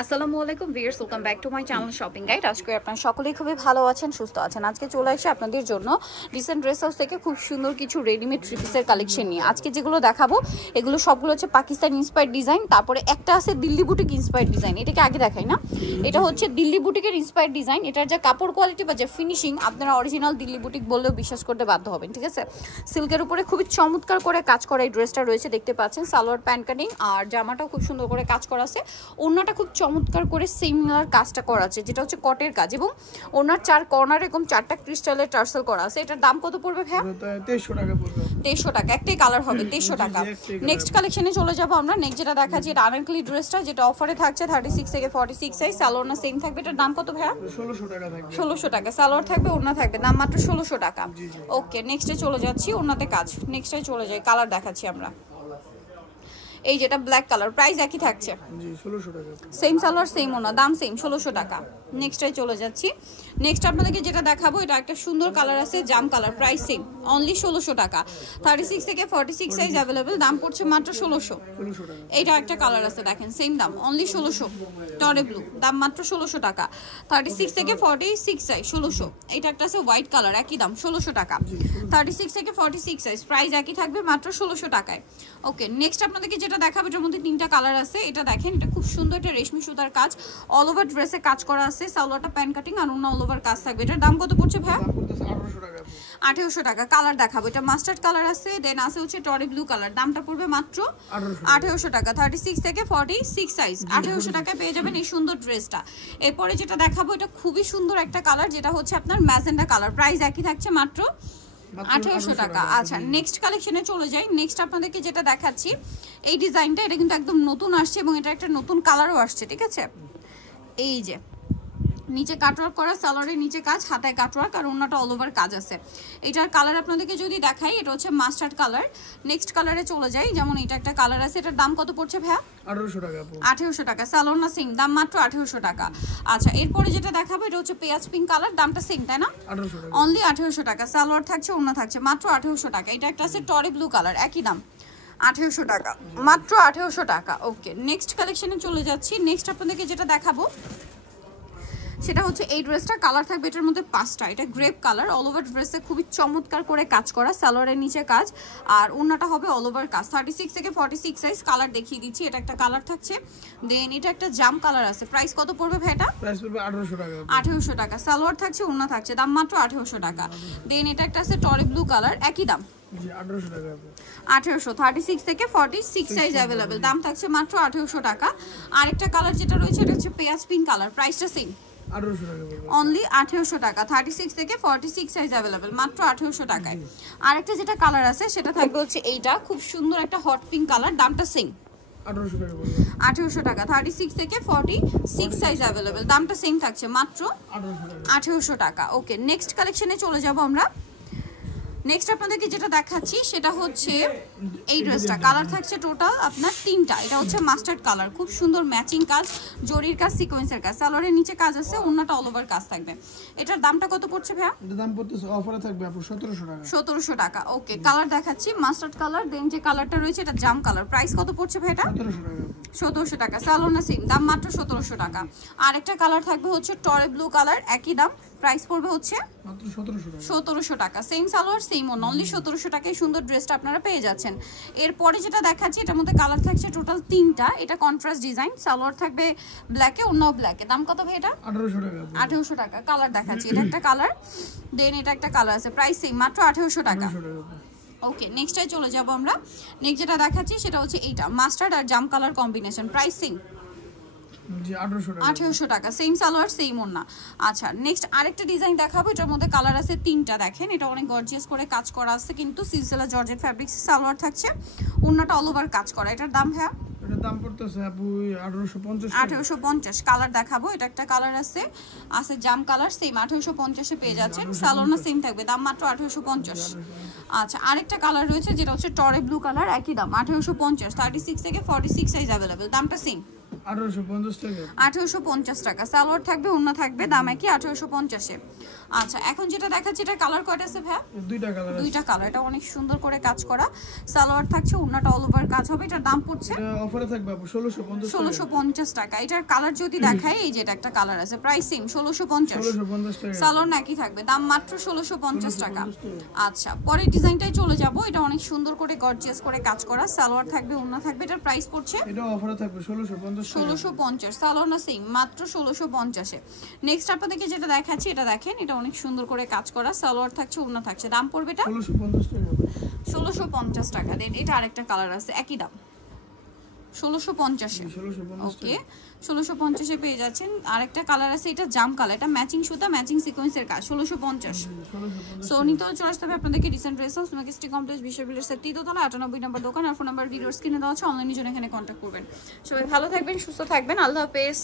আসসালামু আলাইকুম viewers, welcome back to my channel shopping guide. আজকে আপনারা সকলেই খুবই ভালো আছেন, সুস্থ আছেন। আজকে চলে আসে আপনাদের জন্য রিসেন্ট ড্রেস হাউস থেকে খুব সুন্দর কিছু রেডিমেড থ্রি পিসের কালেকশন নিয়ে। আজকে যেগুলো দেখাবো এগুলো সবগুলো হচ্ছে পাকিস্তান ইন্সপায়ার্ড ডিজাইন, তারপরে একটা আছে দিল্লি বুটিক ইন্সপায়ার্ড ডিজাইন। এটাকে আগে দেখাই না, এটা হচ্ছে দিল্লি বুটিকের ইন্সপায়ার্ড ডিজাইন। এটার যে কাপড় কোয়ালিটি বা যে ফিনিশিং, আপনারা অরিজিনাল দিল্লি বুটিক বললেও বিশ্বাস করতে বাধ্য হবেন, ঠিক আছে। সিল্কের উপরে খুবই চমৎকার করে কাজ করা এই ড্রেসটা রয়েছে, দেখতে পাচ্ছেন। সালোয়ার প্যান্ট কাটিং আর জামাটাও খুব সুন্দর করে কাজ করা আছে। ওড়নাটা খুব চমৎকার করে সিমিলার কাজটা করা আছে, যেটা হচ্ছে কটের কাজ, এবং ওনার চার কর্নার এরকম চারটা ক্রিস্টালের টার্সেল করা আছে। এটার দাম কত পড়বে ভাইয়া? 2300 টাকা পড়বে। 2300 টাকা, একটাই কালার হবে, 2300 টাকা। নেক্সট কালেকশনে চলে যাব আমরা। নেক্সট যেটা দেখাচ্ছি এটা আনারকলি ড্রেসটা, যেটা অফারে থাকছে 36 থেকে 46 সাইজ। সালোয়ার না সেম থাকবে। এটার দাম কত ভাইয়া? 1600 টাকা থাকবে। 1600 টাকা সালোয়ার থাকবে, ওড়না থাকবে, দাম মাত্র 1600 টাকা। ওকে, নেক্সটে চলে যাচ্ছি, ওড়নাতে কাজ। নেক্সটে চলে যাই, কালার দেখাচ্ছি আমরা। এই যেটা ব্ল্যাক কালার, প্রাইস একই থাকছে জি 1600 টাকা। সেম সালোয়ার সেম ওনা, দাম সেম 1600 টাকা। নেক্সটে চলে যাচ্ছি। নেক্সট আপনাদেরকে যেটা দেখাবো এটা একটা সুন্দর কালার আছে, জাম কালার, প্রাইস সেম অনলি 1600 টাকা। 36 থেকে 46 সাইজ अवेलेबल, দাম পড়ছে মাত্র 1600 টাকা। এইটা একটা কালার আছে, দেখেন সেম দাম অনলি 1600। টরে ব্লু, দাম মাত্র 1600 টাকা। 36 থেকে 46 সাইজ 1600। এইটা একটা আছে হোয়াইট কালার, একই দাম 1600 টাকা। 36 থেকে 46 সাইজ, প্রাইস একই থাকবে মাত্র 1600 টাকায়। ওকে, নেক্সট আপনাদেরকে যেটা দেখাবো এটার মধ্যে তিনটা কালার আছে। এটা দেখেন, এটা খুব সুন্দর, এটা রেশমি সুতার কাজ, অল ওভার ড্রেসে কাজ করা আছে। সালোয়ারটা প্যান্ট কাটিং আর অন্য অল ওভার কাজ থাকবে। এটার দাম কত পড়ছে ভাই? 1800 টাকা। কালার দেখাবো, এটা মাস্টার্ড কালার আছে, দেন আছে হচ্ছে টরি ব্লু কালার। দামটা পড়বে মাত্র 1800 টাকা। 36 থেকে 46 সাইজ 1800 টাকায় পেয়ে যাবেন এই সুন্দর ড্রেসটা। এরপরে যেটা দেখাবো এটা খুবই সুন্দর একটা কালার, যেটা হচ্ছে আপনার ম্যাজেন্ডা কালার, প্রাইস একই থাকছে মাত্র 1800 টাকা। আচ্ছা, নেক্সট কালেকশনে চলে যাই। নেক্সট আপনাদেরকে যেটা দেখাচ্ছি এই ডিজাইনটা, এটা কিন্তু একদম নতুন আসছে এবং এটা একটা নতুন কালারও আসছে, ঠিক আছে। এই যে নিচে কাটওয়ার্ক করা, সালোয়ারের নিচে কাজ, হাতায় কাটওয়ার্ক আর ওন্নাটা অল ওভার কাজ আছে। এটার কালার আপনাদেরকে যদি দেখাই, এটা হচ্ছে মাস্টার্ড কালার। নেক্সট কালারে চলে যাই, যেমন এটা একটা কালার আছে। এটার দাম কত পড়ছে ভাইয়া? 1800 টাকা। 1800 টাকা। সালোয়ার না সেম, দাম মাত্র 1800 টাকা। আচ্ছা, এরপরে যেটা দেখাবো এটা হচ্ছে পেঁয়াজ পিঙ্ক কালার, দামটা সেম তাই না? 1800 টাকা অনলি 1800 টাকা। সালোয়ার থাকছে, ওন্না থাকছে, মাত্র 1800 টাকা। এটা একটা আছে টরি ব্লু কালার, একই দাম 1800 টাকা, মাত্র 1800 টাকা। ওকে, নেক্সট কালেকশনে চলে যাচ্ছি। নেক্সট আপনাদেরকে যেটা দেখাবো সেটা হচ্ছে এই ড্রেসটা, কালার থাকবে এটার মধ্যে 5টা। এটা গ্রেপ কালার, অল ওভার ড্রেসে খুবই চমৎকার করে কাজ করা, সালোয়ারের নিচে কাজ আর ওড়নাটা হবে অল ওভার কাজ। 36 থেকে 46 সাইজ। কালার দেখিয়ে দিচ্ছি, এটা একটা কালার থাকছে, দেন এটা একটা জাম কালার আছে। প্রাইস কত পড়বে ভাই? এটা প্রাইস পড়বে 1800 টাকা। 1800 টাকা। সালোয়ার থাকছে, ওড়না থাকছে, দাম মাত্র 1800 টাকা। দেন এটা একটা আছে টরি ব্লু কালার, একই দাম 1800 টাকা। 1800। 36 থেকে 46 সাইজ अवेलेबल, দাম থাকছে মাত্র 1800 টাকা। আরেকটা কালার যেটা রয়েছে এটা হচ্ছে পেঁয়াজ পিঙ্ক কালার, প্রাইসটা সেম 1800 টাকা পড়বে। অনলি 1800 টাকা। 36 থেকে 46 সাইজ अवेलेबल, মাত্র 1800 টাকায়। আরেকটা যেটা কালার আছে সেটা থাকবে হচ্ছে এইটা, খুব সুন্দর একটা হট পিঙ্ক কালার, দামটা সেম 1800 টাকা পড়বে। 1800 টাকা। 36 থেকে 46 সাইজ अवेलेबल, দামটা সেম থাকছে মাত্র 1800 টাকা। ওকে, নেক্সট কালেকশনে চলে যাব আমরা। নেক্সট আপনাদেরকে যেটা দেখাচ্ছি সেটা হচ্ছে এই ড্রেসটা, কালার থাকছে টোটাল আপনার 3টা। এটা হচ্ছে মাস্টার্ড কালার, খুব সুন্দর ম্যাচিং কাজ, জরির কাজ, সিকোয়েন্সের কাজ, সালোয়ারের নিচে কাজ আছে, ওন্নাটা অল ওভার কাজ থাকবে। এটার দামটা কত পড়ছে ভাইয়া? এটার দাম পড়তেছে অফারে থাকবে আপু 1700 টাকা। 1700 টাকা। ওকে, কালার দেখাচ্ছি মাস্টার্ড কালার, দেন যে কালারটা রয়েছে এটা জাম কালার। প্রাইস কত পড়ছে ভাই? এটা 1700 টাকা। 1700 টাকা। সালোয়ার না সেম, দাম মাত্র 1700 টাকা। আরেকটা কালার থাকবে হচ্ছে টরে ব্লু কালার, একই দাম, প্রাইস পড়বে হচ্ছে মাত্র 1700 টাকা। 1700 টাকা। Same salwar same own, only 1700 টাকায় সুন্দর ড্রেসটা আপনারা পেয়ে যাচ্ছেন। এরপরে যেটা দেখাচ্ছি এটার মধ্যে কালার থাকছে টোটাল 3টা। এটা কন্ট্রাস্ট ডিজাইন, সালোয়ার থাকবে ব্ল্যাকে, ওন্নাও ব্ল্যাকে। দাম কত ভাই? এটা 1800 টাকা। 1800 টাকা। কালার দেখাচ্ছি, এটা একটা কালার, দেন এটা একটা কালার আছে, প্রাইস সেম মাত্র 1800 টাকা। ওকে, নেক্সটে চলে যাব আমরা। নেক্সট যেটা দেখাচ্ছি সেটা হচ্ছে এইটা, মাস্টার্ড আর জাম কালার কম্বিনেশন, প্রাইস সেম জি 1800 টাকা। 1800 টাকা। সেম সালোয়ার সেম ওন্না। আচ্ছা, নেক্সট আরেকটা ডিজাইন দেখাবো, এটার মধ্যে কালার আছে 3টা। দেখেন, এটা অনেক গর্জিয়াস করে কাজ করা আছে, কিন্তু সিলসিলা জর্জেট ফ্যাব্রিক্স সালোয়ার থাকছে, ওন্নাটা অল ওভার কাজ করা। এটার দাম ভাইয়া? এটার দাম পড়তেছে আপু 1850 টাকা। 1850। কালার দেখাবো, এটা একটা কালার আছে জাম কালার, সেম 1850 এ পেয়ে যাচ্ছেন। সালোয়ার না সেম থাকবে, দাম মাত্র 1850। আচ্ছা, আরেকটা কালার রয়েছে যেটা হচ্ছে টরে ব্লু কালার, একই দাম 1850। 36 থেকে 46 সাইজ अवेलेबल, দামটা সেম 1850 টাকা। 1850 টাকা। সালোয়ার থাকবে, ওড়না থাকবে, দাম একই 1850 এ। আচ্ছা, এখন যেটা দেখাচ্ছি এটা কালার কয়টা আছে ভাই? দুইটা কালার আছে। দুইটা কালার। এটা অনেক সুন্দর করে কাজ করা, সালোয়ার থাকছে, ওড়নাটা অল ওভার কাজ হবে। এটার দাম পড়ছে এটা অফারে থাকবে আপু 1650 টাকা। 1650 টাকা। এটার কালার যদি দেখাই, এই যে এটা একটা কালার আছে, প্রাইস সেম 1650। 1650 টাকা। সালোয়ার নাকি থাকবে, দাম মাত্র 1650 টাকা। আচ্ছা, পরের ডিজাইনটাই চলে যাব। এটা অনেক সুন্দর করে গর্জিয়াস করে কাজ করা, সালোয়ার থাকবে, ওড়না থাকবে। এটার প্রাইস পড়ছে এটা অফারে থাকবে 1650 টাকা। 1650। সালোয়ার না সেম, মাত্র 1650 এ। নেক্সট আপনাদেরকে যেটা দেখাচ্ছি, এটা দেখেন, এটা অনেক সুন্দর করে কাজ করা, সালোয়ার থাকছে, ওড়না থাকছে। দাম পড়বে এটা 1650 টাকা। 1650 টাকা। দেন এটা আরেকটা কালার আছে, একই দাম 1650 এ। 1650 ওকে, 1650 এ পেয়ে যাচ্ছেন। আরেকটা কালার আছে, এটা জাম কালার, এটা ম্যাচিং সুতা, ম্যাচিং সিকোয়েন্সের কাজ, 1650। 1650 সো নিতে হলে চলে আসতে হবে আপনাদেরকে রিসেন্ট রেস হাউস মেগাস্টি কমপ্লেক্স বিশ্ববিদ্যালয়ের সেট 3 দোতলা 98 নম্বর দোকান। আর ফোন নাম্বার ভিডিওর স্ক্রিনে দেওয়া আছে, অনলাইনে জন্য এখানে কন্ট্যাক্ট করবেন। সবাই ভালো থাকবেন, সুস্থ থাকবেন, আল্লাহ হাফেজ।